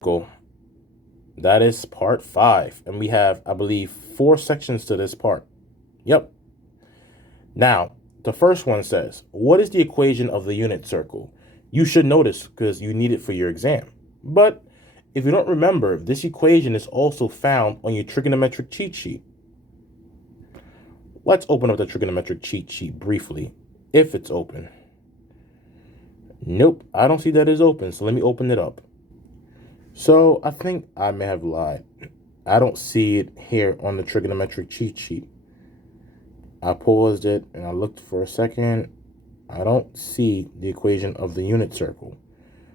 Cool. That is part 5. And we have, I believe, 4 sections to this part. Yep. Now, the first one says, what is the equation of the unit circle? You should know this because you need it for your exam. But if you don't remember, this equation is also found on your trigonometric cheat sheet. Let's open up the trigonometric cheat sheet briefly, if it's open. Nope, I don't see that it's open, so let me open it up. So I think I may have lied. I don't see it here on the trigonometric cheat sheet. I paused it and I looked for a second. I don't see the equation of the unit circle.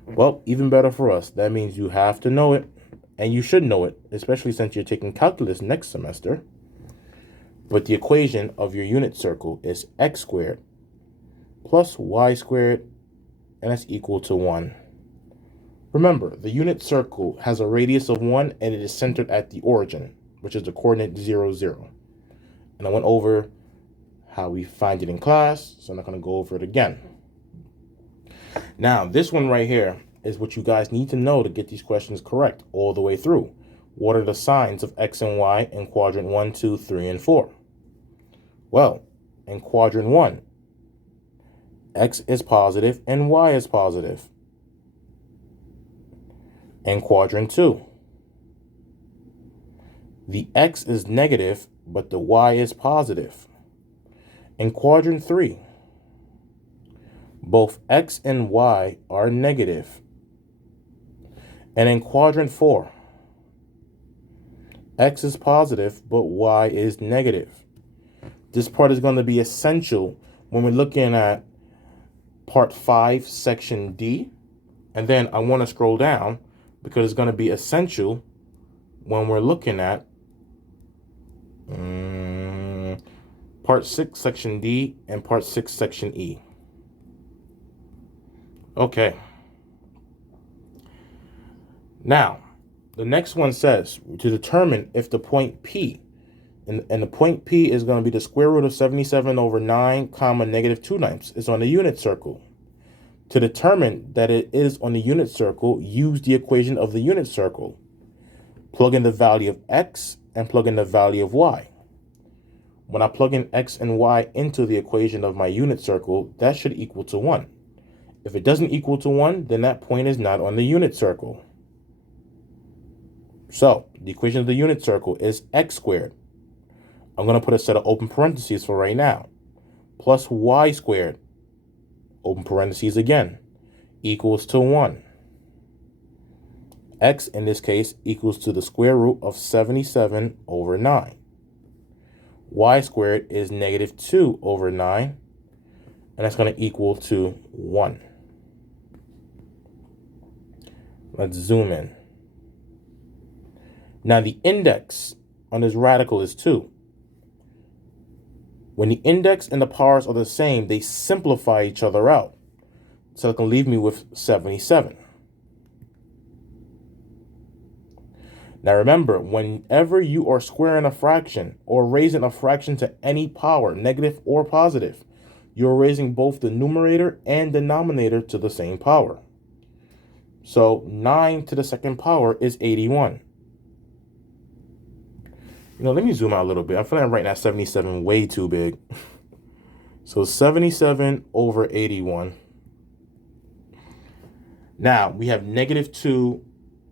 Well, even better for us. That means you have to know it, and you should know it, especially since you're taking calculus next semester. But the equation of your unit circle is x squared plus y squared, and that's equal to 1. Remember, the unit circle has a radius of 1, and it is centered at the origin, which is the coordinate 0, 0. And I went over how we find it in class, so I'm not going to go over it again. Now, this one right here is what you guys need to know to get these questions correct all the way through. What are the signs of x and y in quadrant 1, 2, 3, and 4? Well, in quadrant 1, x is positive and y is positive. In quadrant 2, the x is negative, but the y is positive. In quadrant 3, both x and y are negative. And in quadrant 4, x is positive, but y is negative. This part is going to be essential when we're looking at part 5, section D. And then I want to scroll down because it's going to be essential when we're looking at part 6, section D, and part 6, section E. Okay. Now, the next one says to determine if the point P, and the point P is going to be the square root of 77 over 9, comma, negative 2/9, is on the unit circle. To determine that it is on the unit circle, use the equation of the unit circle. Plug in the value of x and plug in the value of y. When I plug in x and y into the equation of my unit circle, that should equal to 1. If it doesn't equal to 1, then that point is not on the unit circle. So, the equation of the unit circle is x squared. I'm going to put a set of open parentheses for right now. Plus y squared, open parentheses again, equals to 1. X, in this case, equals to the square root of 77 over 9. Y squared is negative 2 over 9, and that's going to equal to 1. Let's zoom in. Now, the index on this radical is 2. When the index and the powers are the same, they simplify each other out. So it can leave me with 77. Now remember, whenever you are squaring a fraction or raising a fraction to any power, negative or positive, you're raising both the numerator and denominator to the same power. So 9 to the second power is 81. Let me zoom out a little bit. I feel like I'm writing that 77 way too big. So 77 over 81. Now, we have negative 2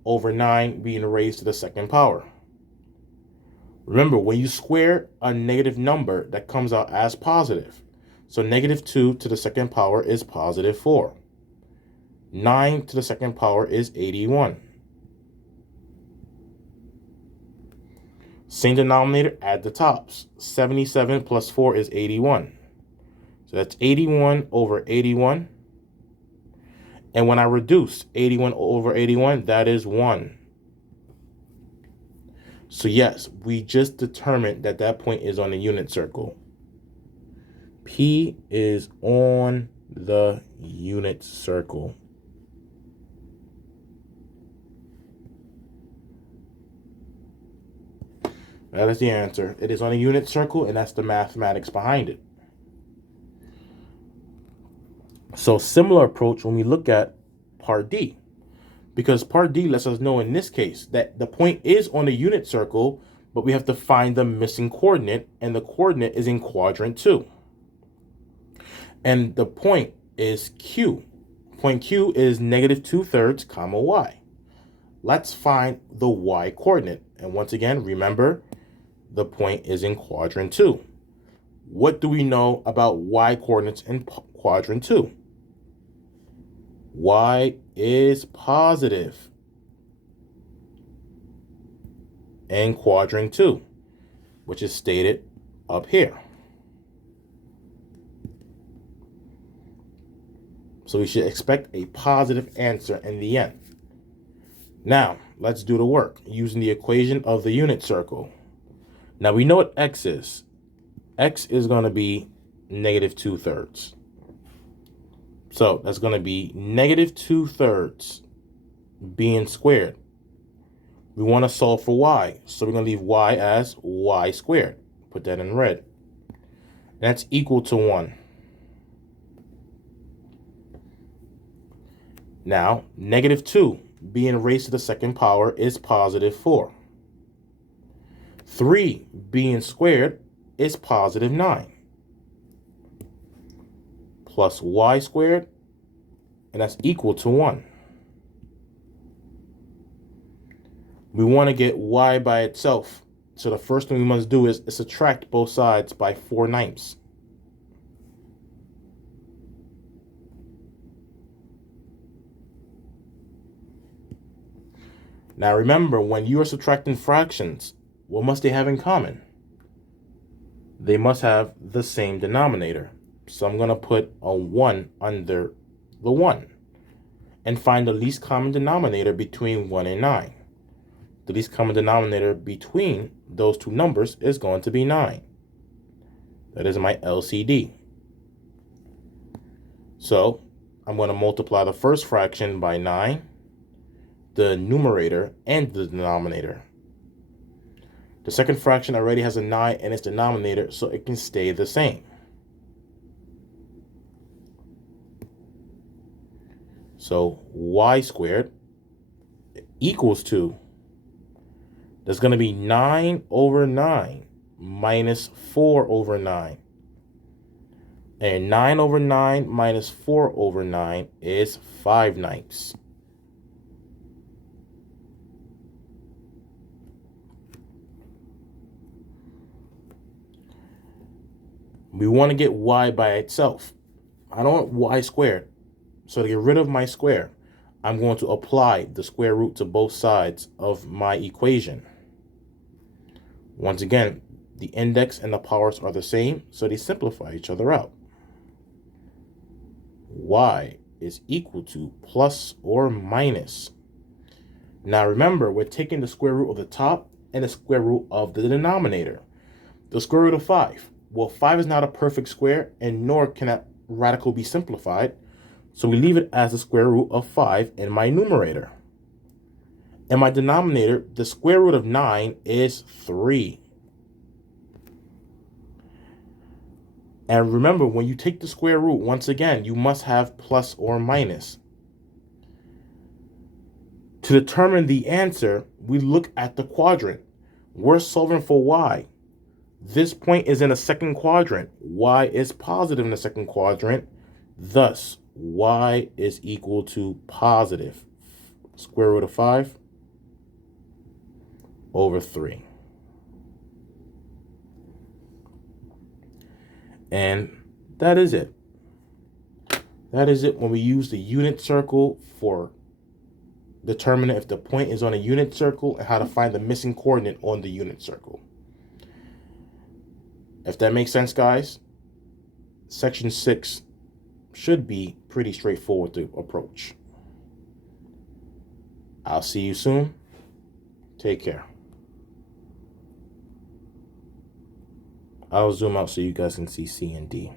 over 9 being raised to the second power. Remember, when you square a negative number, that comes out as positive. So negative 2 to the second power is positive 4. 9 to the second power is 81. Same denominator, add the tops. 77 plus 4 is 81. So that's 81 over 81. And when I reduce 81 over 81, that is 1. So yes, we just determined that that point is on the unit circle. P is on the unit circle. That is the answer. It is on a unit circle, and that's the mathematics behind it. So similar approach when we look at part D. Because part D lets us know in this case that the point is on the unit circle, but we have to find the missing coordinate, and the coordinate is in quadrant 2. And the point is Q. Point Q is -2/3, comma y. Let's find the y coordinate. And once again, remember, the point is in quadrant 2. What do we know about y coordinates in quadrant 2? Y is positive in quadrant 2, which is stated up here. So we should expect a positive answer in the end. Now, let's do the work using the equation of the unit circle. Now, we know what x is. X is going to be -2/3. So that's going to be -2/3 being squared. We want to solve for y, so we're going to leave y as y squared. Put that in red. That's equal to 1. Now, -2 being raised to the second power is +4. 3 being squared is +9. Plus y squared, and that's equal to 1. We want to get y by itself, so the first thing we must do is subtract both sides by 4/9. Now remember, when you are subtracting fractions, what must they have in common? They must have the same denominator. So I'm going to put a 1 under the 1 and find the least common denominator between 1 and 9. The least common denominator between those two numbers is going to be 9. That is my LCD. So I'm going to multiply the first fraction by 9, the numerator and the denominator. The second fraction already has a 9 in its denominator, so it can stay the same. So y squared equals to, there's going to be 9/9 minus 4/9. And 9/9 minus 4/9 is 5/9. We want to get y by itself. I don't want y squared. So to get rid of my square, I'm going to apply the square root to both sides of my equation. Once again, the index and the powers are the same, so they simplify each other out. Y is equal to plus or minus. Now remember, we're taking the square root of the top and the square root of the denominator. The square root of 5. Well, 5 is not a perfect square, and nor can that radical be simplified. So we leave it as the square root of 5 in my numerator. In my denominator, the square root of 9 is 3. And remember, when you take the square root, once again, you must have plus or minus. To determine the answer, we look at the quadrant. We're solving for y. This point is in the second quadrant. Y is positive in the second quadrant. Thus, y is equal to positive square root of 5 over 3. And that is it. That is it when we use the unit circle for determining if the point is on a unit circle and how to find the missing coordinate on the unit circle. If that makes sense, guys, section 6 should be pretty straightforward to approach. I'll see you soon. Take care. I'll zoom out so you guys can see C and D.